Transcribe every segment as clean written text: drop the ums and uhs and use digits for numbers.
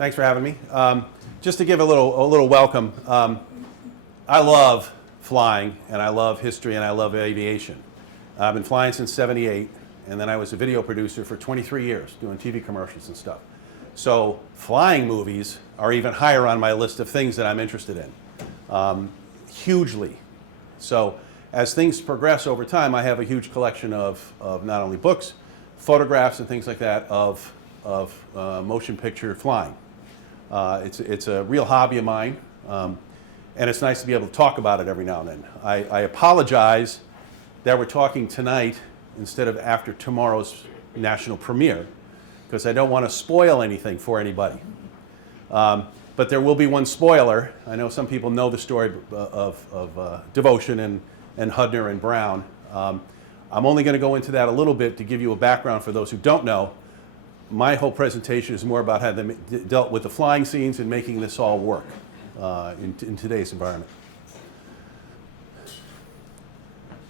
Thanks for having me. Just to give a little welcome, I love flying, and I love history, and I love aviation. I've been flying since '78, and then I was a video producer for 23 years, doing TV commercials and stuff. So flying movies are even higher on my list of things that I'm interested in, hugely. So as things progress over time, I have a huge collection of not only books, photographs, and things like that of motion picture flying. It's a real hobby of mine, and it's nice to be able to talk about it every now and then. I apologize that we're talking tonight instead of after tomorrow's national premiere, because I don't want to spoil anything for anybody. But there will be one spoiler. I know some people know the story of Devotion and Hudner and Brown. I'm only going to go into that a little bit to give you a background for those who don't know. My whole presentation is more about how they dealt with the flying scenes and making this all work in today's environment.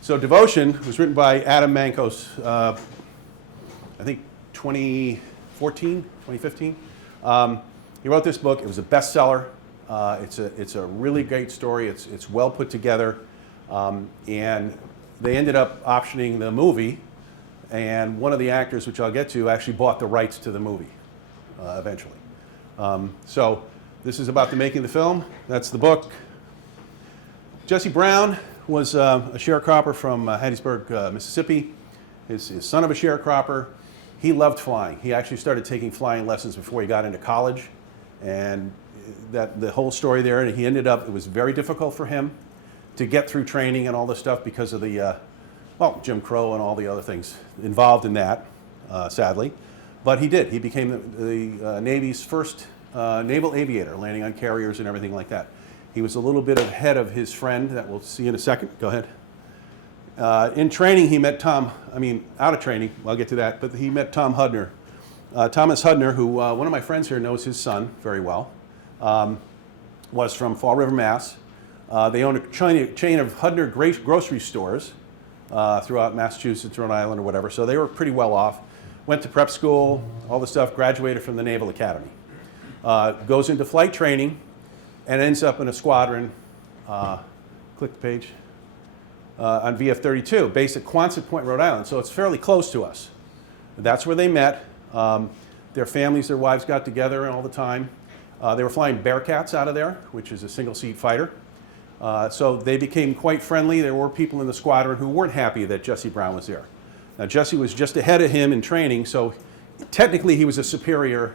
So Devotion was written by Adam Mankos, I think 2014, 2015. He wrote this book. It was a bestseller. It's a really great story. It's well put together. And they ended up optioning the movie. And one of the actors, which I'll get to, actually bought the rights to the movie eventually. So this is about the making of the film. That's the book. Jesse Brown was a sharecropper from Hattiesburg, Mississippi. His son of a sharecropper. He loved flying. He actually started taking flying lessons before he got into college. And the whole story there, and he ended up, it was very difficult for him to get through training and all this stuff because of the Jim Crow and all the other things involved in that, sadly. But he did. He became the Navy's first naval aviator, landing on carriers and everything like that. He was a little bit ahead of his friend that we'll see in a second. Go ahead. In training, he met out of training, I'll get to that, but he met Tom Hudner. Thomas Hudner, who one of my friends here knows his son very well, was from Fall River, Mass. They owned a chain of Hudner grocery stores throughout Massachusetts, Rhode Island, or whatever. So they were pretty well off. Went to prep school, all the stuff, graduated from the Naval Academy. Goes into flight training and ends up in a squadron, click the page, on VF-32, based at Quonset Point, Rhode Island. So it's fairly close to us. That's where they met. Their families, their wives got together all the time. They were flying Bearcats out of there, which is a single-seat fighter. So they became quite friendly. There were people in the squadron who weren't happy that Jesse Brown was there. Now, Jesse was just ahead of him in training, so technically he was a superior,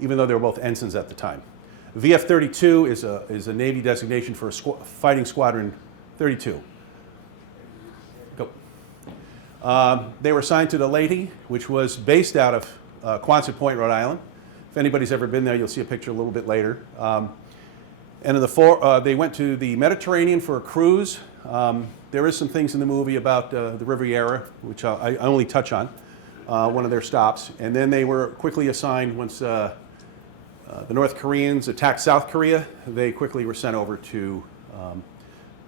even though they were both ensigns at the time. VF-32 is a Navy designation for a fighting squadron 32. Go. They were assigned to the Lady, which was based out of Quonset Point, Rhode Island. If anybody's ever been there, you'll see a picture a little bit later. And they went to the Mediterranean for a cruise. There is some things in the movie about the Riviera, which I only touch on, one of their stops. And then they were quickly assigned, once the North Koreans attacked South Korea, they quickly were sent over to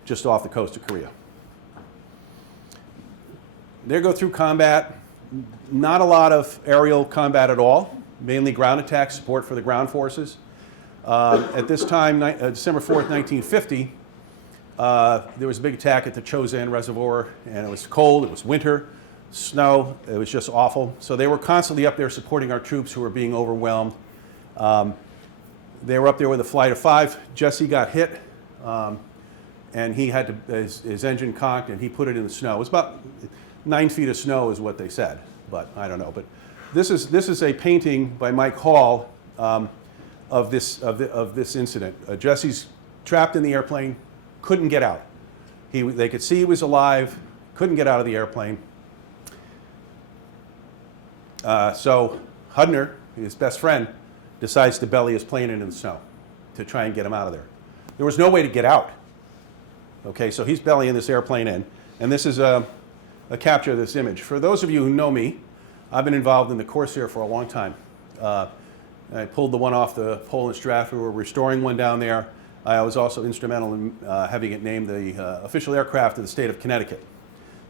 just off the coast of Korea. They go through combat. Not a lot of aerial combat at all, mainly ground attack support for the ground forces. At this time, December 4th, 1950, there was a big attack at the Chosin Reservoir, and it was cold, it was winter, snow, it was just awful. So they were constantly up there supporting our troops who were being overwhelmed. They were up there with a flight of 5. Jesse got hit, and he had his engine conked, and he put it in the snow. It was about 9 feet of snow is what they said, but I don't know. But this is a painting by Mike Hall of this incident. Jesse's trapped in the airplane, couldn't get out. They could see he was alive, couldn't get out of the airplane. So Hudner, his best friend, decides to belly his plane into the snow to try and get him out of there. There was no way to get out. Okay, so he's bellying this airplane in, and this is a capture of this image. For those of you who know me, I've been involved in the Corsair for a long time. I pulled the one off the pole in Stratford. We were restoring one down there. I was also instrumental in having it named the official aircraft of the state of Connecticut.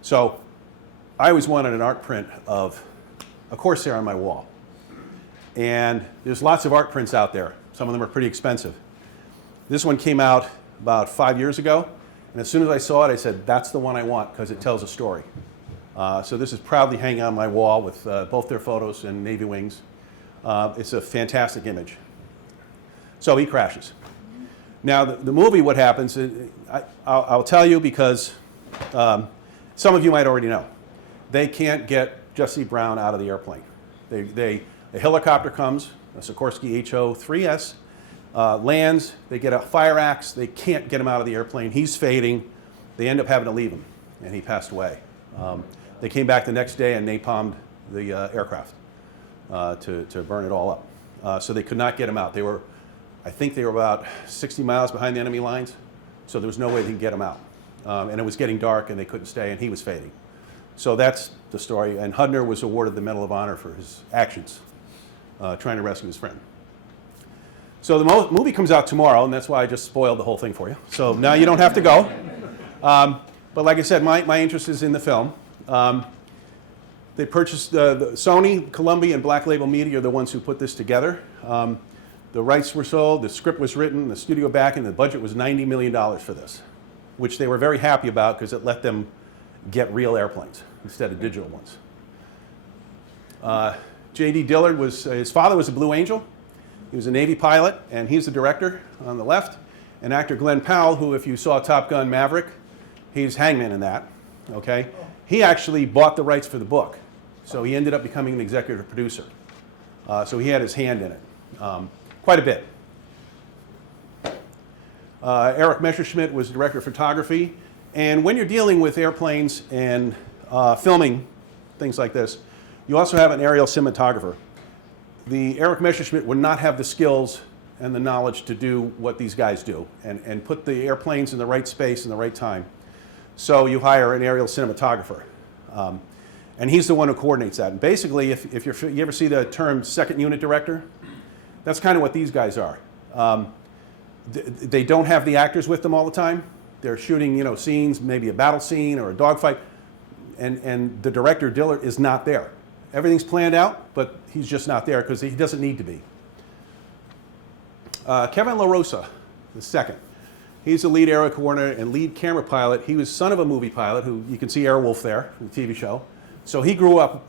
So I always wanted an art print of a Corsair on my wall. And there's lots of art prints out there. Some of them are pretty expensive. This one came out about 5 years ago. And as soon as I saw it, I said, that's the one I want because it tells a story. So this is proudly hanging on my wall with both their photos and Navy wings. It's a fantastic image. So he crashes. Now, the movie, what happens, I'll tell you because some of you might already know. They can't get Jesse Brown out of the airplane. The helicopter comes, a Sikorsky HO-3S, lands, they get a fire axe, they can't get him out of the airplane. He's fading. They end up having to leave him, and he passed away. They came back the next day and napalmed the aircraft to burn it all up. So they could not get him out. I think they were about 60 miles behind the enemy lines, so there was no way they could get him out. And it was getting dark, and they couldn't stay, and he was fading. So that's the story. And Hudner was awarded the Medal of Honor for his actions, trying to rescue his friend. So the movie comes out tomorrow, and that's why I just spoiled the whole thing for you. So now you don't have to go. But like I said, my interest is in the film. They purchased the Sony, Columbia, and Black Label Media are the ones who put this together. The rights were sold, the script was written, the studio backing, the budget was $90 million for this, which they were very happy about because it let them get real airplanes instead of digital ones. J.D. Dillard his father was a Blue Angel. He was a Navy pilot, and he's the director on the left. And actor Glenn Powell, who if you saw Top Gun Maverick, he's Hangman in that, okay? He actually bought the rights for the book. So he ended up becoming an executive producer. So he had his hand in it, quite a bit. Eric Messerschmidt was director of photography. And when you're dealing with airplanes and filming things like this, you also have an aerial cinematographer. The Eric Messerschmidt would not have the skills and the knowledge to do what these guys do and put the airplanes in the right space in the right time. So you hire an aerial cinematographer. And he's the one who coordinates that. And basically, if you ever see the term second unit director, that's kind of what these guys are. They don't have the actors with them all the time. They're shooting, scenes, maybe a battle scene or a dogfight, and the director, Dillard, is not there. Everything's planned out, but he's just not there because he doesn't need to be. Kevin LaRosa, the second. He's the lead aero coordinator and lead camera pilot. He was son of a movie pilot who you can see Airwolf there, the TV show. So he grew up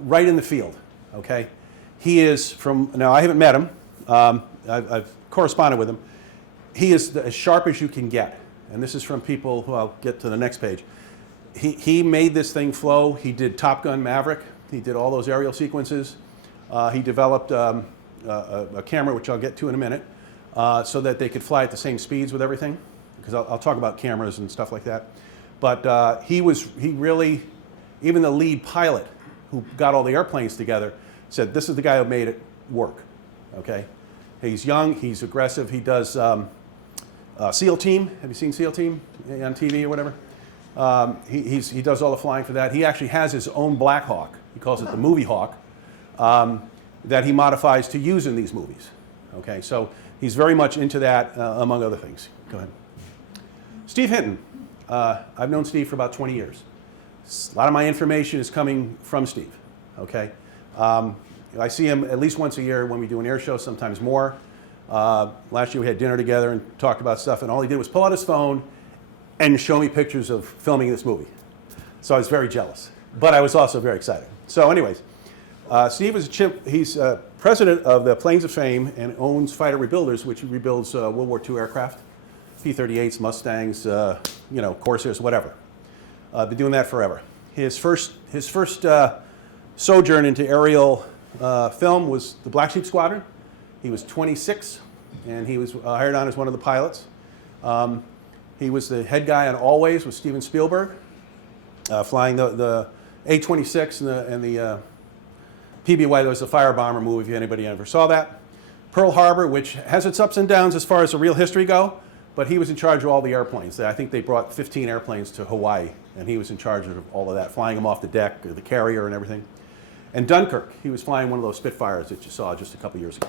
right in the field, okay? He is now I haven't met him. I've corresponded with him. He is as sharp as you can get. And this is from people who I'll get to the next page. He made this thing flow. He did Top Gun Maverick. He did all those aerial sequences. He developed a camera, which I'll get to in a minute, so that they could fly at the same speeds with everything, because I'll talk about cameras and stuff like that. But he really, even the lead pilot who got all the airplanes together said, this is the guy who made it work, okay? He's young, he's aggressive, he does SEAL Team. Have you seen SEAL Team on TV or whatever? He does all the flying for that. He actually has his own Black Hawk. He calls it the Movie Hawk, that he modifies to use in these movies. Okay, so he's very much into that, among other things. Go ahead. Steve Hinton. I've known Steve for about 20 years. A lot of my information is coming from Steve. Okay, I see him at least once a year when we do an air show, sometimes more. Last year we had dinner together and talked about stuff, and all he did was pull out his phone and show me pictures of filming this movie. So I was very jealous, but I was also very excited. So anyways, Steve is he's president of the Planes of Fame and owns Fighter Rebuilders, which rebuilds World War II aircraft, P-38s, Mustangs, Corsairs, whatever. Been doing that forever. His first sojourn into aerial film was the Black Sheep Squadron. He was 26, and he was hired on as one of the pilots. He was the head guy on Always with Steven Spielberg, flying the A-26 and the PBY. That was the fire bomber movie, if anybody ever saw that. Pearl Harbor, which has its ups and downs as far as the real history go, but he was in charge of all the airplanes. I think they brought 15 airplanes to Hawaii, and he was in charge of all of that, flying them off the deck, or the carrier and everything. And Dunkirk, he was flying one of those Spitfires that you saw just a couple years ago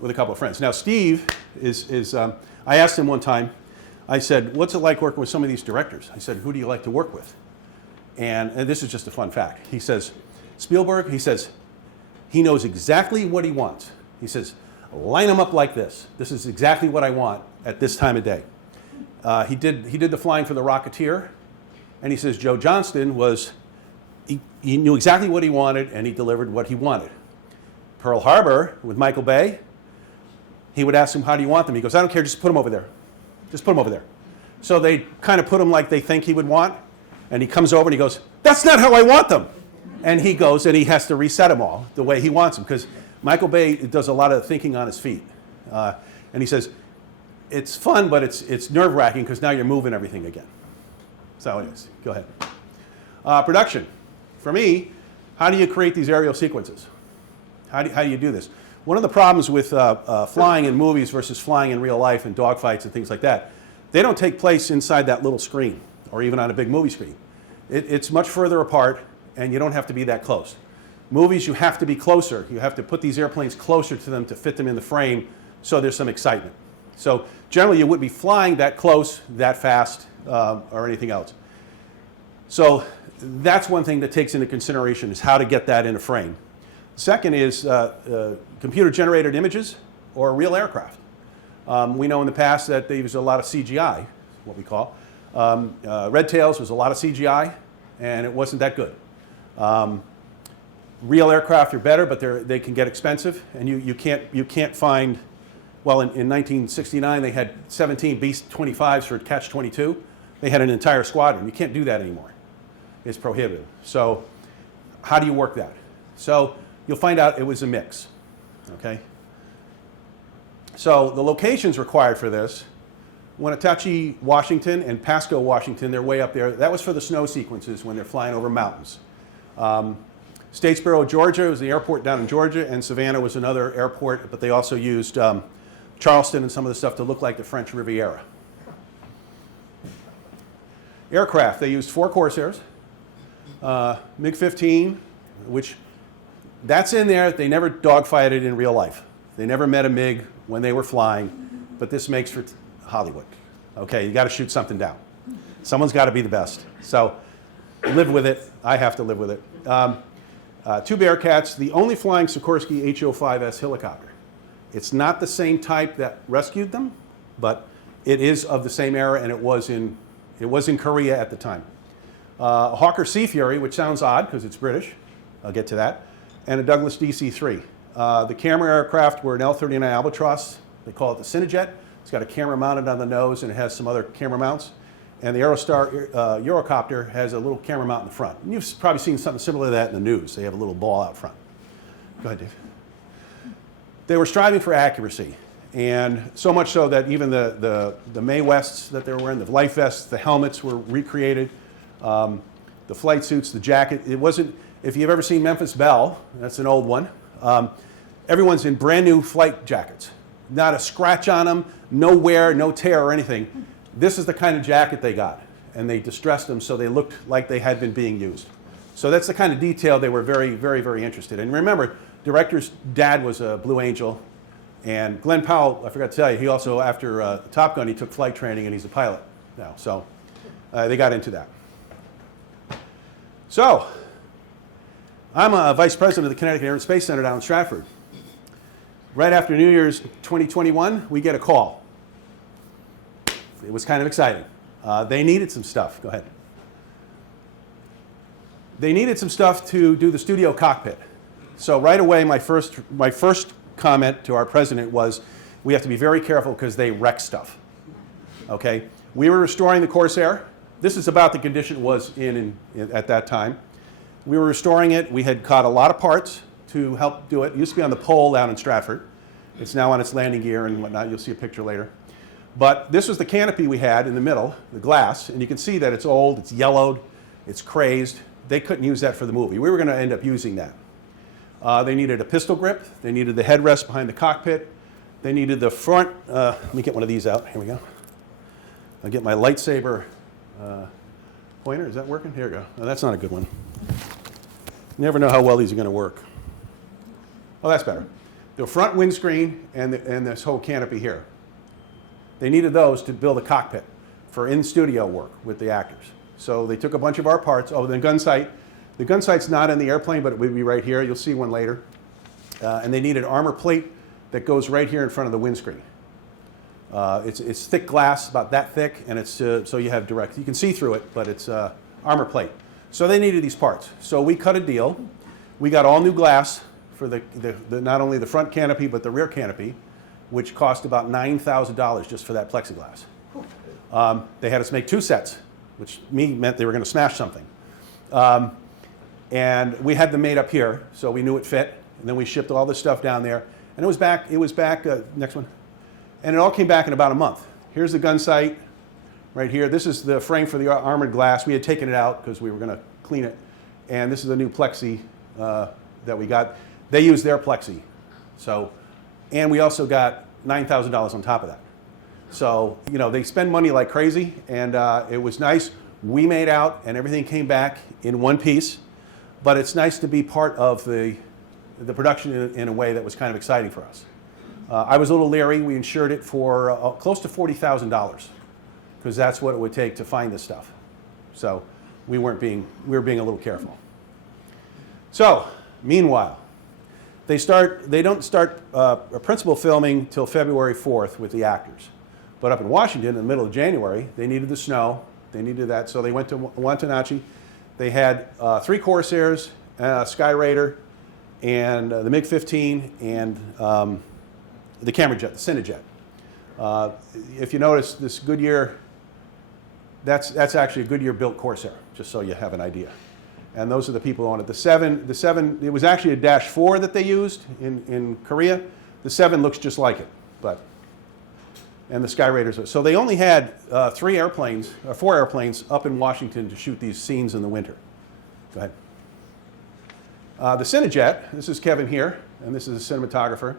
with a couple of friends. Now, Steve I asked him one time, I said, what's it like working with some of these directors? I said, who do you like to work with? And this is just a fun fact. He says, Spielberg, he says, He knows exactly what he wants. He says, line them up like this. This is exactly what I want at this time of day. He did the flying for the Rocketeer, and he says Joe Johnston he knew exactly what he wanted, and he delivered what he wanted. Pearl Harbor with Michael Bay, he would ask him, how do you want them? He goes, I don't care, just put them over there. Just put them over there. So they kind of put him like they think he would want, and he comes over and he goes, that's not how I want them. And he goes and he has to reset them all the way he wants them, because Michael Bay does a lot of thinking on his feet. And he says, it's fun, but it's nerve-wracking because now you're moving everything again. That's how it is. Go ahead. Production. For me, how do you create these aerial sequences? How do you do this? One of the problems with flying in movies versus flying in real life and dogfights and things like that, they don't take place inside that little screen or even on a big movie screen. It's much further apart, and you don't have to be that close. Movies, you have to be closer. You have to put these airplanes closer to them to fit them in the frame so there's some excitement. So generally, you wouldn't be flying that close, that fast, or anything else. So that's one thing that takes into consideration is how to get that in a frame. Second is computer-generated images or real aircraft. We know in the past that they use a lot of CGI, what we call. Red Tails was a lot of CGI, and it wasn't that good. Real aircraft are better, but they can get expensive, and you can't find. Well, in 1969, they had 17 B-25s for Catch-22. They had an entire squadron. You can't do that anymore. It's prohibitive. So how do you work that? So you'll find out it was a mix. Okay. So the locations required for this, Wenatchee, Washington, and Pasco, Washington, they're way up there. That was for the snow sequences when they're flying over mountains. Statesboro, Georgia was the airport down in Georgia, and Savannah was another airport, but they also used Charleston and some of the stuff to look like the French Riviera. Aircraft, they used 4 Corsairs, MiG-15, which that's in there. They never dogfighted in real life. They never met a MiG when they were flying, but this makes for Hollywood. Okay, you got to shoot something down. Someone's got to be the best. So live with it. I have to live with it. 2 Bearcats, the only flying Sikorsky H-05S helicopter. It's not the same type that rescued them, but it is of the same era, and it was in Korea at the time. A Hawker Sea Fury, which sounds odd because it's British. I'll get to that. And a Douglas DC-3. The camera aircraft were an L-39 Albatross. They call it the Cinejet. It's got a camera mounted on the nose, and it has some other camera mounts. And the Aerostar Eurocopter has a little camera mount in the front. And you've probably seen something similar to that in the news. They have a little ball out front. Go ahead, Dave. They were striving for accuracy, and so much so that even the Mae Wests that they were wearing, the life vests, the helmets were recreated, the flight suits, the jacket. It wasn't, if you've ever seen Memphis Belle, that's an old one, everyone's in brand new flight jackets. Not a scratch on them, no wear, no tear or anything. This is the kind of jacket they got, and they distressed them so they looked like they had been being used. So that's the kind of detail they were very, very, very interested in. And remember, director's dad was a Blue Angel, and Glenn Powell, I forgot to tell you, he also, after Top Gun, he took flight training, and he's a pilot now. So they got into that. So I'm a vice president of the Connecticut Air and Space Center down in Stratford. Right after New Year's 2021, we get a call. It was kind of exciting. They needed some stuff. Go ahead. They needed some stuff to do the studio cockpit. So right away, my first comment to our president was, we have to be very careful because they wreck stuff. Okay? We were restoring the Corsair. This is about the condition it was in at that time. We were restoring it. We had caught a lot of parts to help do it. It used to be on the pole down in Stratford. It's now on its landing gear and whatnot. You'll see a picture later. But this was the canopy we had in the middle, the glass, and you can see that it's old, it's yellowed, it's crazed. They couldn't use that for the movie. We were going to end up using that. They needed a pistol grip. They needed the headrest behind the cockpit. They needed the front. Let me get one of these out. Here we go. I'll get my lightsaber pointer. Is that working? Here we go. No, that's not a good one. You never know how well these are going to work. Oh, that's better. The front windscreen and this whole canopy here. They needed those to build a cockpit for in-studio work with the actors. So they took a bunch of our parts. Oh, the gun sight. The gun sight's not in the airplane, but it would be right here. You'll see one later. and they needed armor plate that goes right here in front of the windscreen. It's thick glass, about that thick, and it's so you have direct. You can see through it, but it's armor plate. So they needed these parts. So we cut a deal. We got all new glass for the not only the front canopy but the rear canopy, which cost about $9,000 just for that plexiglass. They had us make 2 sets, which meant they were going to smash something. And we had them made up here, so we knew it fit. And then we shipped all this stuff down there, and it was back. Next one. And it all came back in about a month. Here's the gun sight right here. This is the frame for the armored glass. We had taken it out because we were going to clean it. And this is the new plexi that we got. They used their plexi. And we also got $9,000 on top of that. So, they spend money like crazy, and it was nice. We made out, and everything came back in one piece. But it's nice to be part of the production in a way that was kind of exciting for us. I was a little leery. We insured it for close to $40,000 because that's what it would take to find this stuff. So we were being a little careful. So meanwhile, they don't start principal filming till February 4th with the actors. But up in Washington, in the middle of January, they needed the snow. They needed that, so they went to Wantanachi. They had 3 Corsairs, a Sky Raider, and the MiG-15, and the camera jet, the Cinejet. If you notice, this Goodyear, that's actually a Goodyear-built Corsair, just so you have an idea. And those are the people on it. The 7, it was actually a Dash 4 that they used in Korea. The 7 looks just like it, and the Sky Raiders. So they only had 4 airplanes up in Washington to shoot these scenes in the winter. Go ahead. The Cinejet, this is Kevin here, and this is a cinematographer.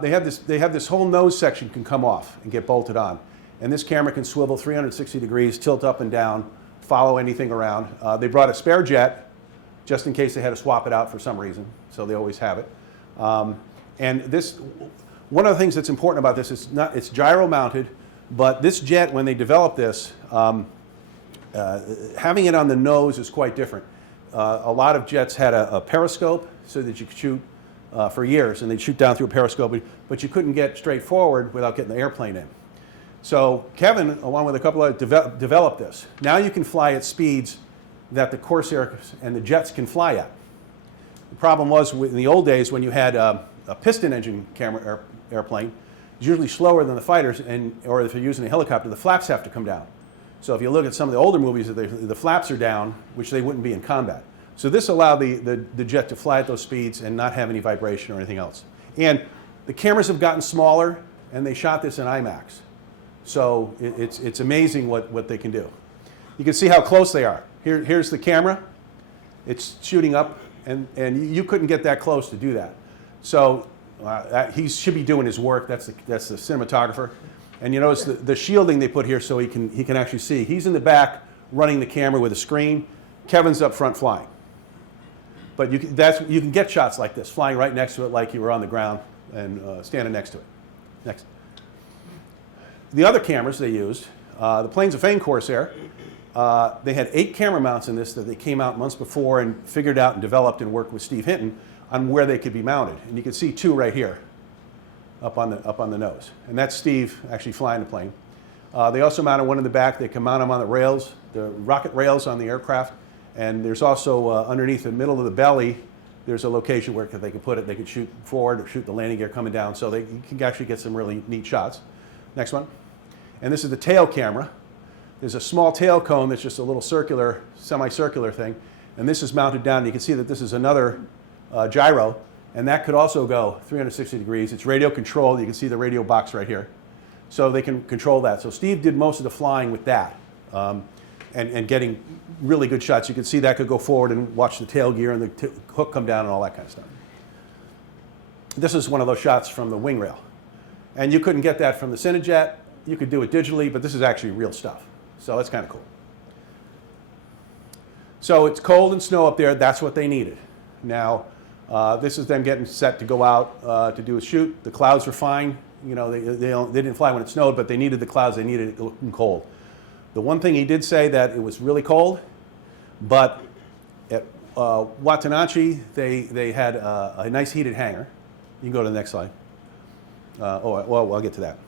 They have this whole nose section can come off and get bolted on. And this camera can swivel 360 degrees, tilt up and down, follow anything around. They brought a spare jet just in case they had to swap it out for some reason, so they always have it. And this, one of the things that's important about this is it's gyro mounted, but this jet, when they developed this, having it on the nose is quite different. A lot of jets had a periscope so that you could shoot for years, and they'd shoot down through a periscope, but you couldn't get straight forward without getting the airplane in. So Kevin, along with a couple of developed this. Now you can fly at speeds that the Corsair and the jets can fly at. The problem was in the old days when you had a piston engine airplane, it's usually slower than the fighters, or if you're using a helicopter, the flaps have to come down. So if you look at some of the older movies, the flaps are down, which they wouldn't be in combat. So this allowed the jet to fly at those speeds and not have any vibration or anything else. And the cameras have gotten smaller, and they shot this in IMAX. So it's amazing what they can do. You can see how close they are. Here's the camera. It's shooting up, and you couldn't get that close to do that. So he should be doing his work. That's the cinematographer. And you notice the shielding they put here so he can actually see. He's in the back running the camera with a screen. Kevin's up front flying. But you can get shots like this, flying right next to it like you were on the ground and standing next to it. Next. The other cameras they used, the Planes of Fame Corsair, they had 8 camera mounts in this that they came out months before and figured out and developed and worked with Steve Hinton on where they could be mounted. And you can see 2 right here up on the nose. And that's Steve actually flying the plane. They also mounted one in the back. They can mount them on the rails, the rocket rails on the aircraft. And there's also underneath the middle of the belly, there's a location where they can put it. They could shoot forward or shoot the landing gear coming down. So you can actually get some really neat shots. Next one. And this is the tail camera. There's a small tail cone that's just a little circular, semicircular thing. And this is mounted down. You can see that this is another gyro. And that could also go 360 degrees. It's radio controlled. You can see the radio box right here. So they can control that. So Steve did most of the flying with that and getting really good shots. You can see that could go forward and watch the tail gear and the hook come down and all that kind of stuff. This is one of those shots from the wing rail. And you couldn't get that from the Cinejet. You could do it digitally, but this is actually real stuff. So that's kind of cool. So it's cold and snow up there. That's what they needed. Now, this is them getting set to go out to do a shoot. The clouds were fine. You know, they didn't fly when it snowed, but they needed the clouds. They needed it looking cold. The one thing he did say that it was really cold, but at Watanabe, they had a nice heated hangar. You can go to the next slide. Well, I'll get to that.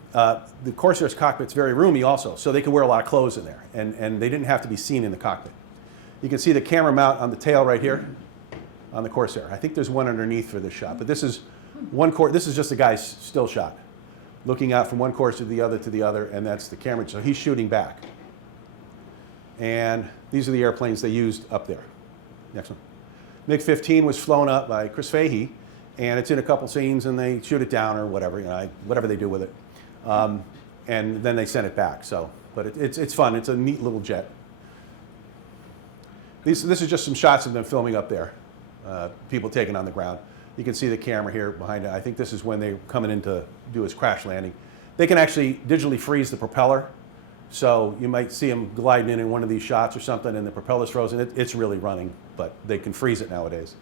The Corsair's cockpit's very roomy also, so they could wear a lot of clothes in there, and they didn't have to be seen in the cockpit. You can see the camera mount on the tail right here on the Corsair. I think there's one underneath for this shot, but this is this is just a guy's still shot, looking out from one course to the other, and that's the camera. So he's shooting back. And these are the airplanes they used up there. Next one. MiG-15 was flown up by Chris Fahey, and it's in a couple scenes, and they shoot it down or whatever, whatever they do with it. And then they send it back. So, but it's fun. It's a neat little jet. This is just some shots of them filming up there, people taking on the ground. You can see the camera here behind it. I think this is when they're coming in to do his crash landing. They can actually digitally freeze the propeller. So you might see them gliding in one of these shots or something, and the propeller's frozen. It's really running, but they can freeze it nowadays.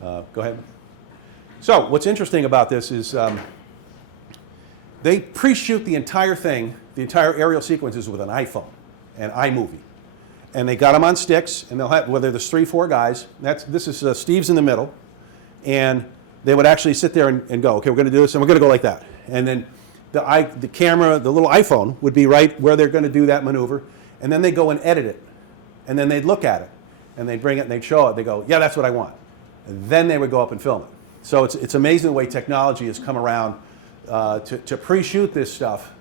Go ahead. So what's interesting about this is they pre-shoot the entire thing, the entire aerial sequences with an iPhone and iMovie. And they got them on sticks, and they'll have, whether there's 3, 4 guys, this is Steve's in the middle, and they would actually sit there and go, okay, we're going to do this, and we're going to go like that. And then the camera, the little iPhone, would be right where they're going to do that maneuver, and then they go and edit it. And then they'd look at it, and they'd bring it, and they'd show it. They go, yeah, that's what I want. And then they would go up and film it. So it's amazing the way technology has come around to pre-shoot this stuff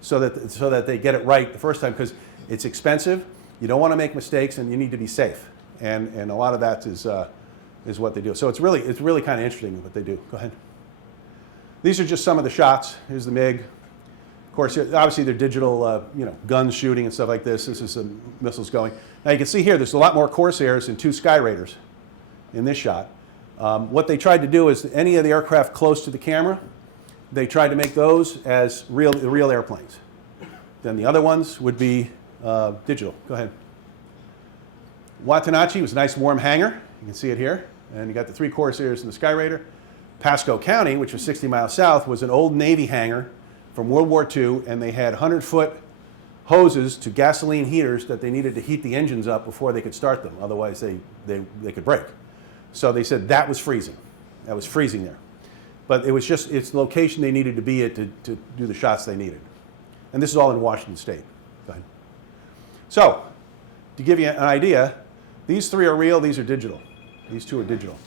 so that they get it right the first time, because it's expensive. You don't want to make mistakes, and you need to be safe. And a lot of that is what they do. So it's really kind of interesting what they do. Go ahead. These are just some of the shots. Here's the MiG. Of course, obviously they're digital, guns shooting and stuff like this. This is some missiles going. Now you can see here, there's a lot more Corsairs and 2 Sky Raiders in this shot. What they tried to do is any of the aircraft close to the camera, they tried to make those as real airplanes. Then the other ones would be digital. Go ahead. Watanabe was a nice warm hangar. You can see it here. And you got the 3 Corsairs and the Sky Raider. Pasco County, which was 60 miles south, was an old Navy hangar from World War II, and they had 100-foot hoses to gasoline heaters that they needed to heat the engines up before they could start them. Otherwise, they could break. So they said that was freezing. That was freezing there. But it was just its location they needed to be at to do the shots they needed. And this is all in Washington State. Go ahead. So, to give you an idea, these 3 are real, these are digital. These 2 are digital.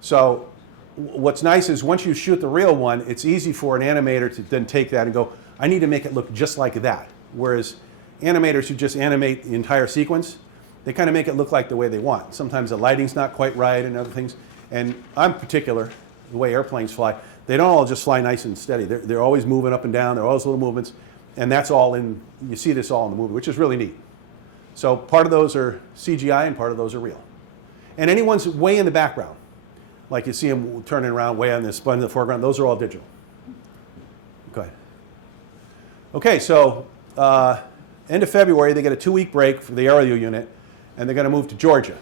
So, what's nice is once you shoot the real one, it's easy for an animator to then take that and go, I need to make it look just like that. Whereas animators who just animate the entire sequence, they kind of make it look like the way they want. Sometimes the lighting's not quite right and other things. And I'm particular, the way airplanes fly, they don't all just fly nice and steady. They're always moving up and down. There are always little movements. And that's all in, you see this all in the movie, which is really neat. So part of those are CGI and part of those are real. And any ones way in the background, like you see them turning around way on the spun in the foreground, those are all digital. Go ahead. Okay, so end of February, they get a 2-week break for the aerial unit, and they're going to move to Georgia.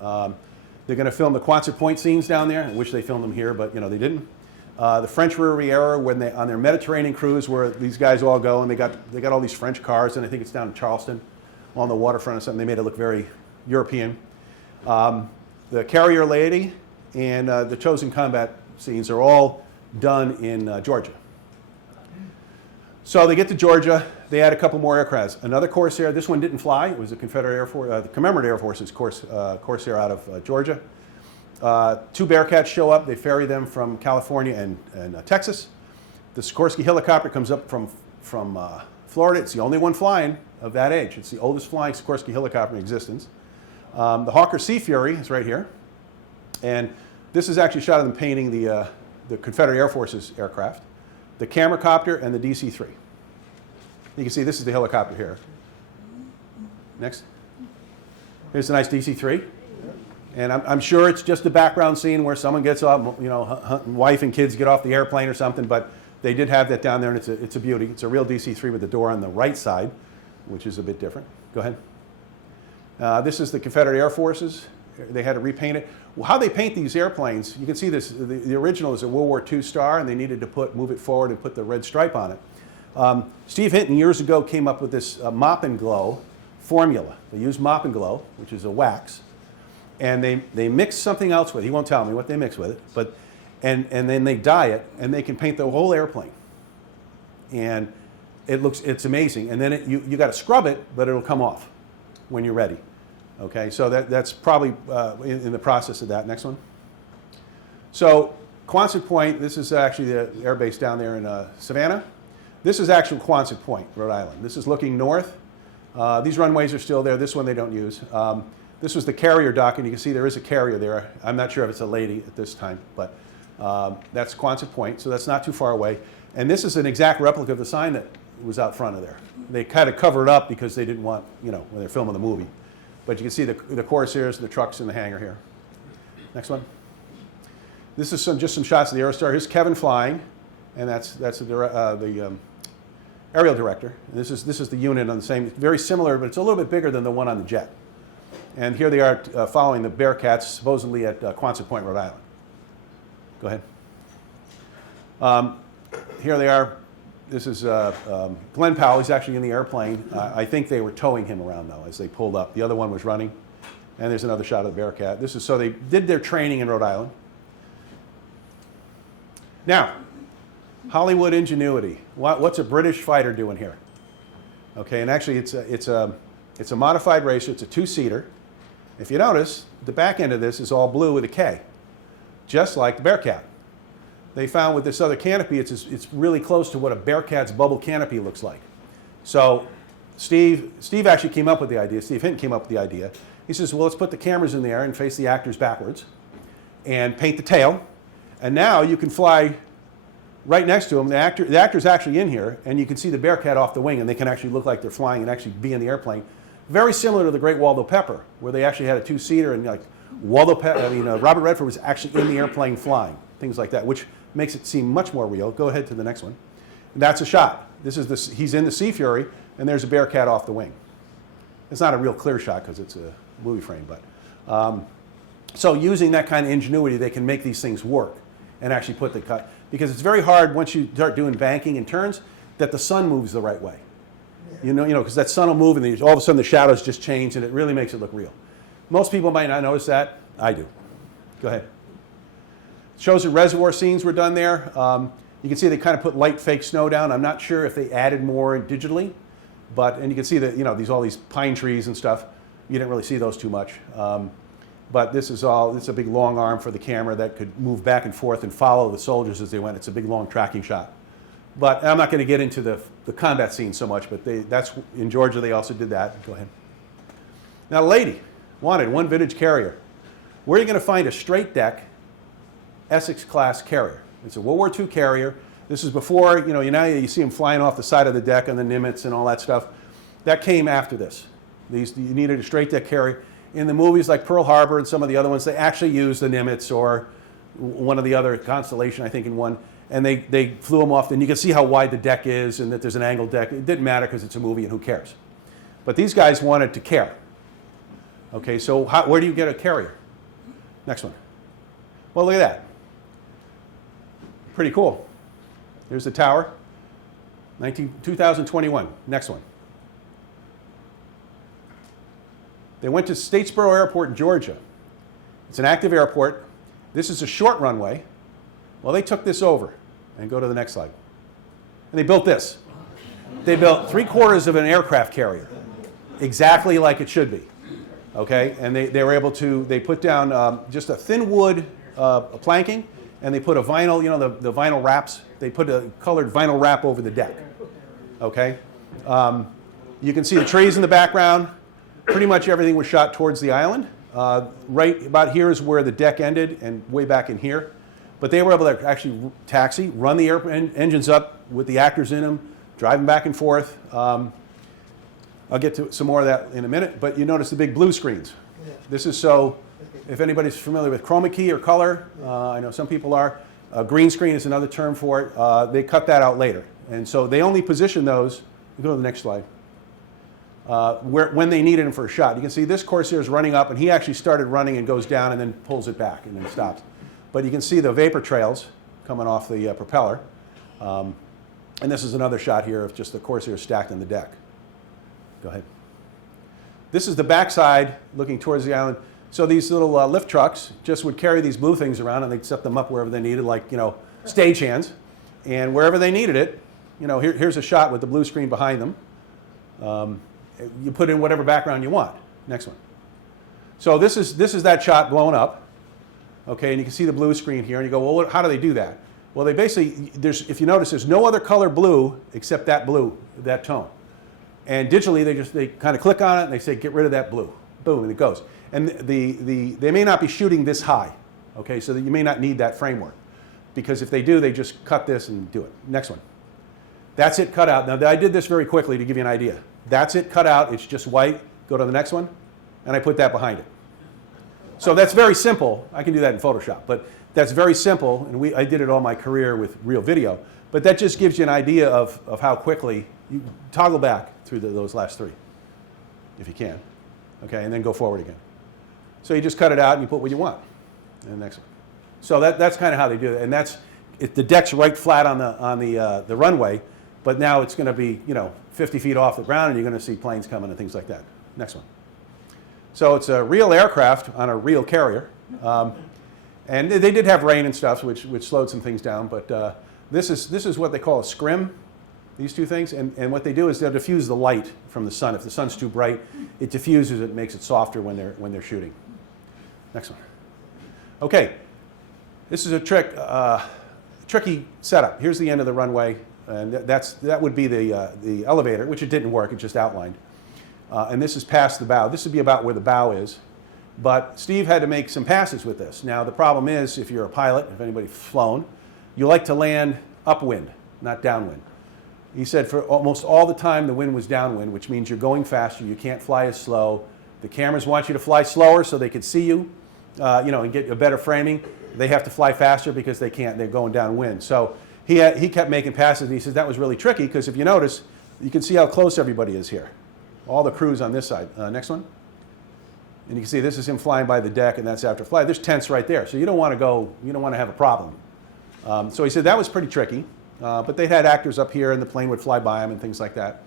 They're going to film the Quonset Point scenes down there. I wish they filmed them here, but they didn't. The French Riviera, when they on their Mediterranean cruise, where these guys all go, and they got all these French cars, and I think it's down in Charleston, on the waterfront or something. They made it look very European. The Carrier Lady and the Chosen Combat scenes are all done in Georgia. So they get to Georgia. They add a couple more aircrafts. Another Corsair. This one didn't fly. It was the Confederate Air Force, the Commemorative Air Force's Corsair out of Georgia. 2 Bearcats show up. They ferry them from California and Texas. The Sikorsky helicopter comes up from Florida. It's the only one flying of that age. It's the oldest flying Sikorsky helicopter in existence. The Hawker Sea Fury is right here. And this is actually a shot of them painting the Confederate Air Force's aircraft, the camera copter, and the DC-3. You can see this is the helicopter here. Next. Here's a nice DC-3. And I'm sure it's just a background scene where someone gets off, wife and kids get off the airplane or something, but they did have that down there, and it's a beauty. It's a real DC-3 with the door on the right side, which is a bit different. Go ahead. This is the Confederate Air Forces. They had to repaint it. Well, how they paint these airplanes, you can see this. The original is a World War II star, and they needed to move it forward and put the red stripe on it. Steve Hinton years ago came up with this Mop and Glow formula. They use Mop and Glow, which is a wax, and they mix something else with it. He won't tell me what they mix with it, but and then they dye it, and they can paint the whole airplane. And it's amazing. And then you got to scrub it, but it'll come off when you're ready. Okay, so that's probably in the process of that. Next one. So Quonset Point, this is actually the air base down there in Savannah. This is actual Quonset Point, Rhode Island. This is looking north. These runways are still there. This one they don't use. This was the carrier dock, and you can see there is a carrier there. I'm not sure if it's a lady at this time, but that's Quonset Point, so that's not too far away. And this is an exact replica of the sign that was out front of there. They kind of covered it up because they didn't want, when they're filming the movie. But you can see the Corsairs, the trucks in the hangar here. Next one. This is just some shots of the Aerostar. Here's Kevin flying, and that's the aerial director. And this is the unit on the same, very similar, but it's a little bit bigger than the one on the jet. And here they are following the Bearcats, supposedly at Quonset Point, Rhode Island. Go ahead. Here they are. This is Glenn Powell. He's actually in the airplane. I think they were towing him around, though, as they pulled up. The other one was running. And there's another shot of the Bearcat. This is so they did their training in Rhode Island. Now, Hollywood ingenuity. What's a British fighter doing here? Okay, and actually it's a modified racer. It's a two-seater. If you notice, the back end of this is all blue with a K, just like the Bearcat. They found with this other canopy, it's really close to what a Bearcat's bubble canopy looks like. So Steve actually came up with the idea. Steve Hinton came up with the idea. He says, well, let's put the cameras in there and face the actors backwards and paint the tail. And now you can fly right next to him. The actor's actually in here, and you can see the Bearcat off the wing, and they can actually look like they're flying and actually be in the airplane. Very similar to the Great Waldo Pepper, where they actually had a two-seater, and like Robert Redford was actually in the airplane flying, things like that, which makes it seem much more real. Go ahead to the next one. And that's a shot. He's in the Sea Fury, and there's a Bearcat off the wing. It's not a real clear shot because it's a movie frame, but so using that kind of ingenuity, they can make these things work and actually put the cut, because it's very hard once you start doing banking and turns that the sun moves the right way. You know, because that sun will move, and all of a sudden the shadows just change, and it really makes it look real. Most people might not notice that. I do. Go ahead. Shows the reservoir scenes were done there. You can see they kind of put light fake snow down. I'm not sure if they added more digitally, and you can see that all these pine trees and stuff. You didn't really see those too much. But this is a big long arm for the camera that could move back and forth and follow the soldiers as they went. It's a big long tracking shot. But I'm not going to get into the combat scene so much, but that's in Georgia they also did that. Go ahead. Now, lady wanted one vintage carrier. Where are you going to find a straight deck Essex class carrier? It's a World War II carrier. This is before, now you see them flying off the side of the deck on the Nimitz and all that stuff. That came after this. You needed a straight deck carrier. In the movies like Pearl Harbor and some of the other ones, they actually used the Nimitz or one of the other Constellation, I think, in one. And they flew them off. And you can see how wide the deck is and that there's an angled deck. It didn't matter because it's a movie and who cares. But these guys wanted to care. Okay, so where do you get a carrier? Next one. Well, look at that. Pretty cool. There's the tower. 2021. Next one. They went to Statesboro Airport in Georgia. It's an active airport. This is a short runway. Well, they took this over. And go to the next slide. And they built this. They built 3/4 of an aircraft carrier, exactly like it should be. Okay, and they were able to, they put down just a thin wood planking, and they put a vinyl, the vinyl wraps, they put a colored vinyl wrap over the deck. Okay, you can see the trees in the background. Pretty much everything was shot towards the island. Right about here is where the deck ended, and way back in here. But they were able to actually taxi, run the engines up with the actors in them, drive them back and forth. I'll get to some more of that in a minute, but you notice the big blue screens. Yeah. This is so, if anybody's familiar with chroma key or color, I know some people are. Green screen is another term for it. They cut that out later. And so they only position those, go to the next slide, when they needed them for a shot. You can see this Corsair is running up, and he actually started running and goes down and then pulls it back and then stops. But you can see the vapor trails coming off the propeller. And this is another shot here of just the Corsair stacked on the deck. Go ahead. This is the backside looking towards the island. So these little lift trucks just would carry these blue things around, and they'd set them up wherever they needed, like, stagehands. And wherever they needed it, here's a shot with the blue screen behind them. You put in whatever background you want. Next one. So this is that shot blown up. Okay, and you can see the blue screen here, and you go, well, how do they do that? Well, they basically, if you notice, there's no other color blue except that blue, that tone. And digitally, they kind of click on it, and they say, get rid of that blue. Boom, and it goes. And they may not be shooting this high, okay, so that you may not need that framework. Because if they do, they just cut this and do it. Next one. That's it cut out. Now, I did this very quickly to give you an idea. That's it cut out. It's just white. Go to the next one. And I put that behind it. So that's very simple. I can do that in Photoshop. But that's very simple. And I did it all my career with real video. But that just gives you an idea of how quickly you toggle back through those last three, if you can. Okay, and then go forward again. So you just cut it out and you put what you want. And the next one. So that's kind of how they do it. And the deck's right flat on the runway, but now it's going to be 50 feet off the ground, and you're going to see planes coming and things like that. Next one. So it's a real aircraft on a real carrier. And they did have rain and stuff, which slowed some things down. But this is what they call a scrim, these two things. And what they do is they'll diffuse the light from the sun. If the sun's too bright, it diffuses it, makes it softer when they're shooting. Next one. Okay. This is a tricky setup. Here's the end of the runway, and that would be the elevator, which it didn't work. It just outlined. And this is past the bow. This would be about where the bow is. But Steve had to make some passes with this. Now, the problem is, if you're a pilot, if anybody's flown, you like to land upwind, not downwind. He said for almost all the time the wind was downwind, which means you're going faster. You can't fly as slow. The cameras want you to fly slower so they can see you, and get a better framing. They have to fly faster because they can't. They're going downwind. So he kept making passes, and he says that was really tricky because if you notice, you can see how close everybody is here. All the crews on this side. Next one. And you can see this is him flying by the deck, and that's after flight. There's tents right there, so you don't want to have a problem. So he said that was pretty tricky, but they had actors up here, and the plane would fly by them and things like that.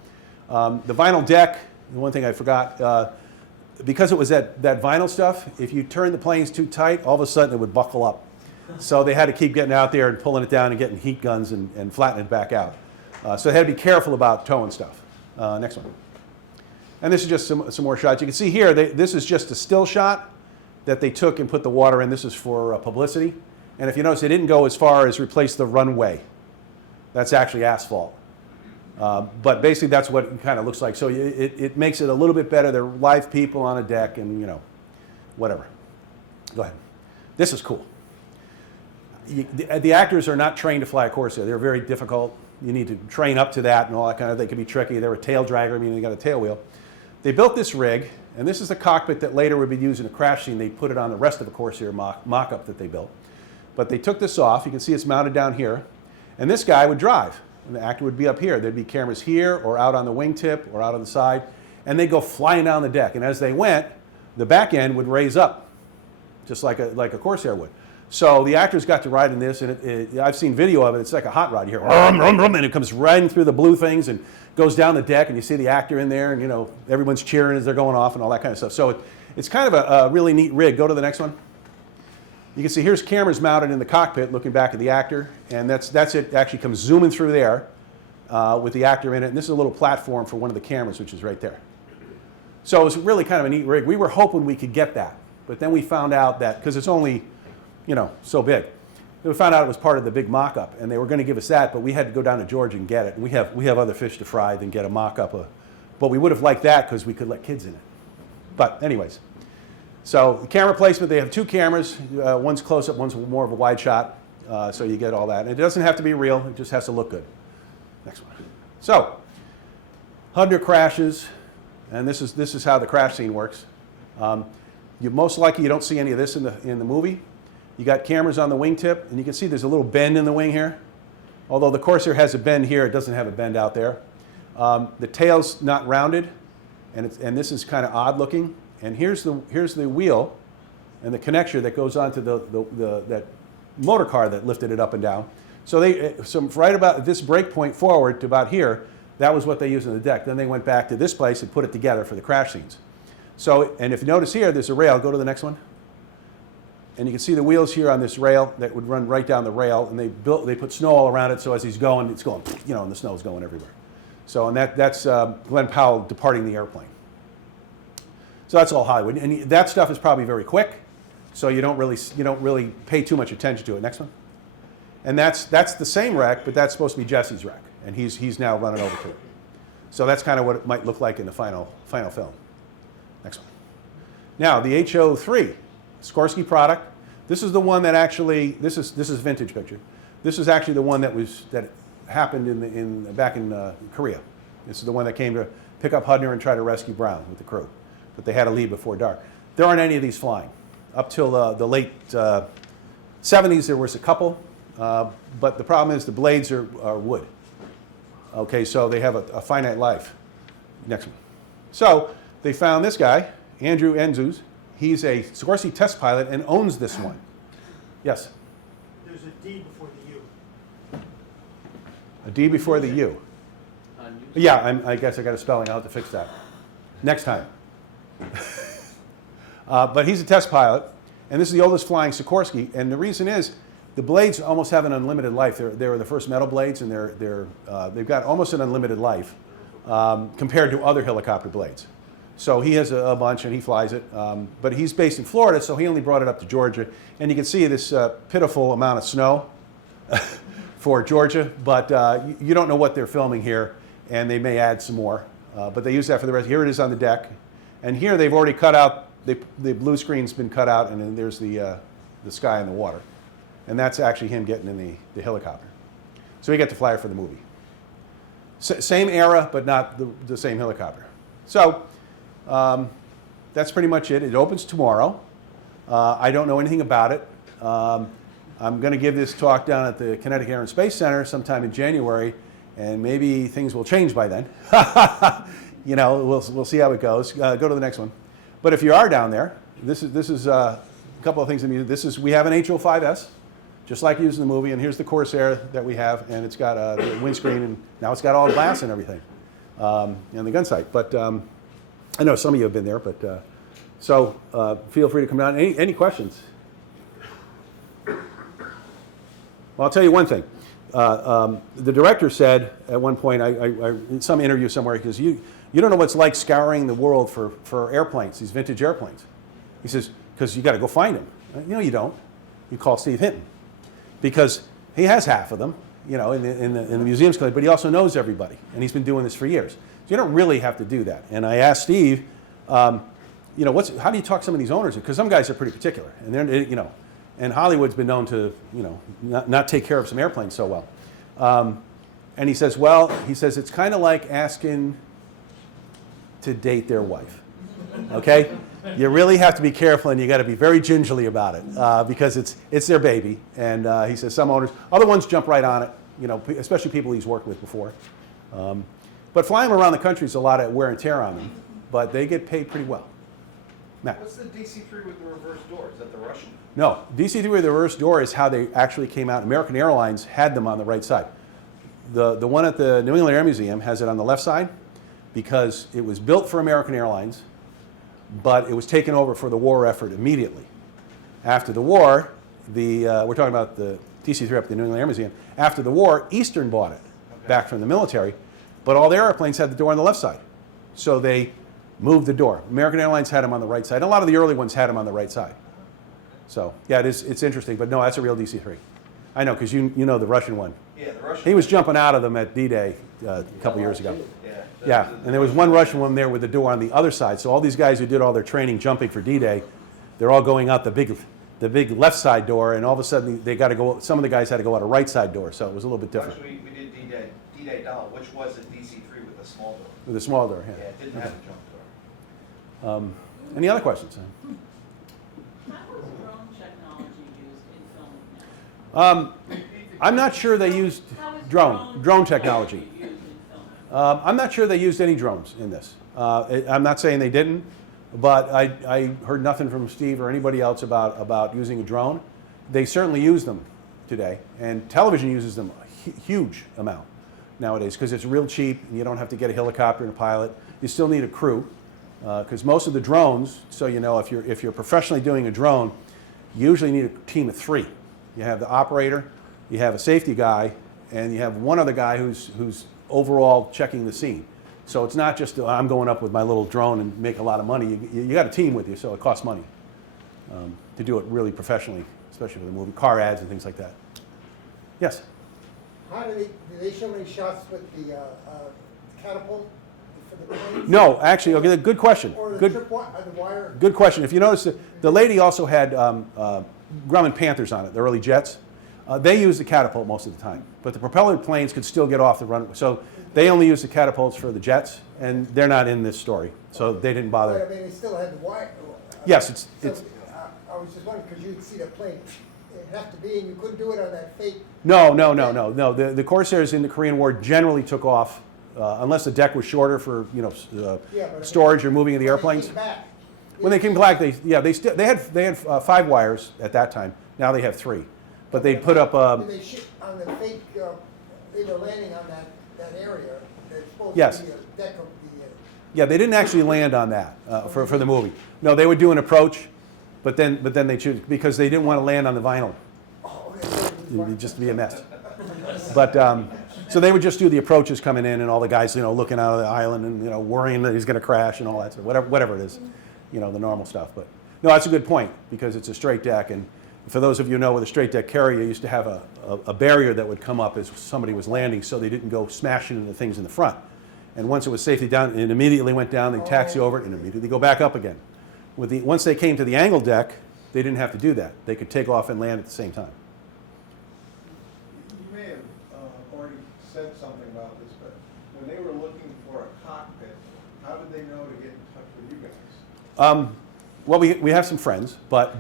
The vinyl deck, the one thing I forgot, because it was that vinyl stuff, if you turn the planes too tight, all of a sudden it would buckle up. So they had to keep getting out there and pulling it down and getting heat guns and flattening it back out. So they had to be careful about towing stuff. Next one. And this is just some more shots. You can see here, this is just a still shot that they took and put the water in. This is for publicity. And if you notice, they didn't go as far as replace the runway. That's actually asphalt. But basically, that's what it kind of looks like. So it makes it a little bit better. There are live people on a deck and, whatever. Go ahead. This is cool. The actors are not trained to fly a Corsair. They're very difficult. You need to train up to that and all that kind of. They can be tricky. They're a tail dragger, meaning they got a tail wheel. They built this rig, and this is the cockpit that later would be used in a crash scene. They put it on the rest of the Corsair mock-up that they built. But they took this off. You can see it's mounted down here. And this guy would drive. And the actor would be up here. There'd be cameras here or out on the wingtip or out on the side. And they'd go flying down the deck. And as they went, the back end would raise up, just like a Corsair would. So the actors got to ride in this, and I've seen video of it. It's like a hot rod. You hear, rum, rum, rum, and it comes riding through the blue things and goes down the deck, and you see the actor in there, and everyone's cheering as they're going off and all that kind of stuff. So it's kind of a really neat rig. Go to the next one. You can see here's cameras mounted in the cockpit looking back at the actor, and that's it. It actually comes zooming through there with the actor in it, and this is a little platform for one of the cameras, which is right there. So it's really kind of a neat rig. We were hoping we could get that, but then we found out that, because it's only so big. We found out it was part of the big mock-up, and they were going to give us that, but we had to go down to Georgia and get it. And we have other fish to fry than get a mock-up. But we would have liked that because we could let kids in it. But anyways, so the camera placement, they have two cameras. One's close-up, one's more of a wide shot. So you get all that. And it doesn't have to be real. It just has to look good. Next one. So, under crashes, and this is how the crash scene works. Most likely you don't see any of this in the movie. You got cameras on the wingtip, and you can see there's a little bend in the wing here. Although the Corsair has a bend here, it doesn't have a bend out there. The tail's not rounded, and this is kind of odd looking. And here's the wheel and the connector that goes onto that motor car that lifted it up and down. So right about this break point forward to about here, that was what they used on the deck. Then they went back to this place and put it together for the crash scenes. So, and if you notice here, there's a rail. Go to the next one. And you can see the wheels here on this rail that would run right down the rail, and they put snow all around it, so as he's going, it's going, and the snow's going everywhere. So, and that's Glenn Powell departing the airplane. So that's all Hollywood, and that stuff is probably very quick, so you don't really pay too much attention to it. Next one. And that's the same wreck, but that's supposed to be Jesse's wreck, and he's now running over to it. So that's kind of what it might look like in the final film. Next one. Now the HO3, Sikorsky product. This is the one that actually this is a vintage picture. This is actually the one that happened back in Korea. This is the one that came to pick up Hudner and try to rescue Brown with the crew, but they had to leave before dark. There aren't any of these flying. Up till the late 70s, there was a couple, but the problem is the blades are wood. Okay, so they have a finite life. Next one. So they found this guy, Andrew Enzuz. He's a Sikorsky test pilot and owns this one. Yes? There's a D before the U. A D before the U. Yeah, I guess I got a spelling. I'll have to fix that next time. But he's a test pilot, and this is the oldest flying Sikorsky. And the reason is the blades almost have an unlimited life. They're the first metal blades, and they've got almost an unlimited life compared to other helicopter blades. So he has a bunch, and he flies it. But he's based in Florida, so he only brought it up to Georgia. And you can see this pitiful amount of snow for Georgia. But you don't know what they're filming here, and they may add some more. But they use that for the rest. Here it is on the deck. And here they've already cut out, the blue screen's been cut out, and then there's the sky and the water. And that's actually him getting in the helicopter. So he got to fly it for the movie. Same era, but not the same helicopter. So that's pretty much it. It opens tomorrow. I don't know anything about it. I'm going to give this talk down at the Connecticut Air and Space Center sometime in January, and maybe things will change by then. We'll see how it goes. Go to the next one. But if you are down there, this is a couple of things. We have an HO5S, just like used in the movie, and here's the Corsair that we have, and it's got the windscreen, and now it's got all glass and everything, and the gun sight. But I know some of you have been there, but so feel free to come down. Any questions? Well, I'll tell you one thing. The director said at one point, in some interview somewhere, because you don't know what it's like scouring the world for airplanes, these vintage airplanes. He says, because you got to go find them. No, you don't. You call Steve Hinton, because he has half of them, in the museum's collection, but he also knows everybody, and he's been doing this for years. So you don't really have to do that. And I asked Steve, how do you talk to some of these owners? Because some guys are pretty particular, and they're, and Hollywood's been known to, not take care of some airplanes so well. And he says, it's kind of like asking to date their wife. Okay, you really have to be careful, and you got to be very gingerly about it because it's their baby. And he says some owners, other ones jump right on it. Especially people he's worked with before. But flying them around the country is a lot of wear and tear on them, but they get paid pretty well. Matt. What's the DC-3 with the reverse door? Is that the Russian? No, DC-3 with the reverse door is how they actually came out. American Airlines had them on the right side. The one at the New England Air Museum has it on the left side because it was built for American Airlines, but it was taken over for the war effort immediately. After the war, we're talking about the DC-3 up at the New England Air Museum. After the war, Eastern bought it back from the military, but all their airplanes had the door on the left side. So they moved the door. American Airlines had them on the right side. A lot of the early ones had them on the right side. So yeah, it's interesting, but no, that's a real DC-3. I know, because you know the Russian one. Yeah, the Russian. He was jumping out of them at D-Day a couple years ago. Yeah, and there was one Russian one there with the door on the other side. So all these guys who did all their training jumping for D-Day, they're all going out the big left side door, and all of a sudden they got to go. Some of the guys had to go out a right side door, so it was a little bit different. Actually, we did D-Day down, which was a DC-3 with a small door. With a small door, Yeah, it didn't have a jump door. Any other questions? How is drone technology used in filming now? I'm not sure they used drone technology. Used in filming? I'm not sure they used any drones in this. I'm not saying they didn't, but I heard nothing from Steve or anybody else about using a drone. They certainly use them today, and television uses them a huge amount nowadays because it's real cheap and you don't have to get a helicopter and a pilot. You still need a crew. Because most of the drones, so you know, if you're professionally doing a drone, you usually need a team of 3. You have the operator, you have a safety guy, and you have one other guy who's overall checking the scene. So it's not just I'm going up with my little drone and make a lot of money. You got a team with you, so it costs money to do it really professionally, especially for the movie, car ads and things like that. Yes? How do they show any shots with the catapult for the planes? No, actually, okay, good question. Or the Good, the wire? good question. If you notice, the lady also had Grumman Panthers on it, the early jets. They used the catapult most of the time, but the propeller planes could still get off the runway. So they only use the catapults for the jets, and they're not in this story, so they didn't But I bother. mean, they still had the wire. Yes, it's I was just wondering, because you'd see the plane, it'd have to be, and you couldn't do it on that fake. no. The Corsairs in the Korean War generally took off, unless the deck was shorter for Yeah, but storage or moving of the when they airplanes. came back, When they came back, they had 5 wires at that time. Now they have 3, but they put up. Did they ship on the fake, they were landing on that area, they're supposed Yes. to be a deck of the, Yeah, they didn't actually land on that for the movie. No, they would do an approach, but then they choose because they didn't want to land on the vinyl. It would just be a mess. But so they would just do the approaches coming in, and all the guys looking out of the island and worrying that he's going to crash and all that stuff. Whatever it is, the normal stuff. But no, that's a good point because it's a straight deck, and for those of you who know, with a straight deck carrier, you used to have a barrier that would come up as somebody was landing, so they didn't go smashing into things in the front. And once it was safely down, it immediately went down. They taxi over it and immediately go back up again. Once they came to the angle deck, they didn't have to do that. They could take off and land at the same time. You may have already said something about this, but when they were looking for a cockpit, how did they know to get in touch with you guys? Well, we have some friends, but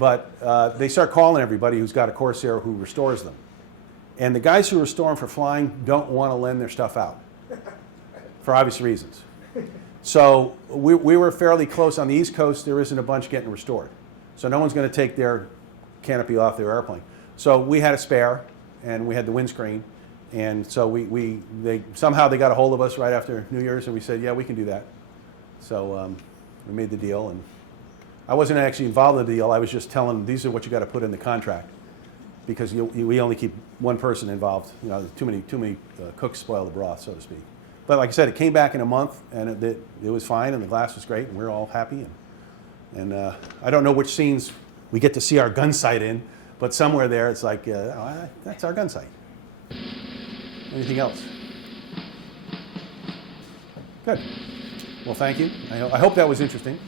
they start calling everybody who's got a Corsair who restores them. And the guys who restore them for flying don't want to lend their stuff out for obvious reasons. So we were fairly close on the East Coast. There isn't a bunch getting restored. So no one's going to take their canopy off their airplane. So we had a spare, and we had the windscreen. And so they somehow got a hold of us right after New Year's, and we said, yeah, we can do that. So we made the deal, and I wasn't actually involved in the deal. I was just telling them, these are what you got to put in the contract, because we only keep one person involved. Too many cooks spoil the broth, so to speak. But like I said, it came back in a month, and it was fine, and the glass was great, and we were all happy. And I don't know which scenes we get to see our gun sight in, but somewhere there it's like, that's our gun sight. Anything else? Good. Well, thank you. I hope that was interesting.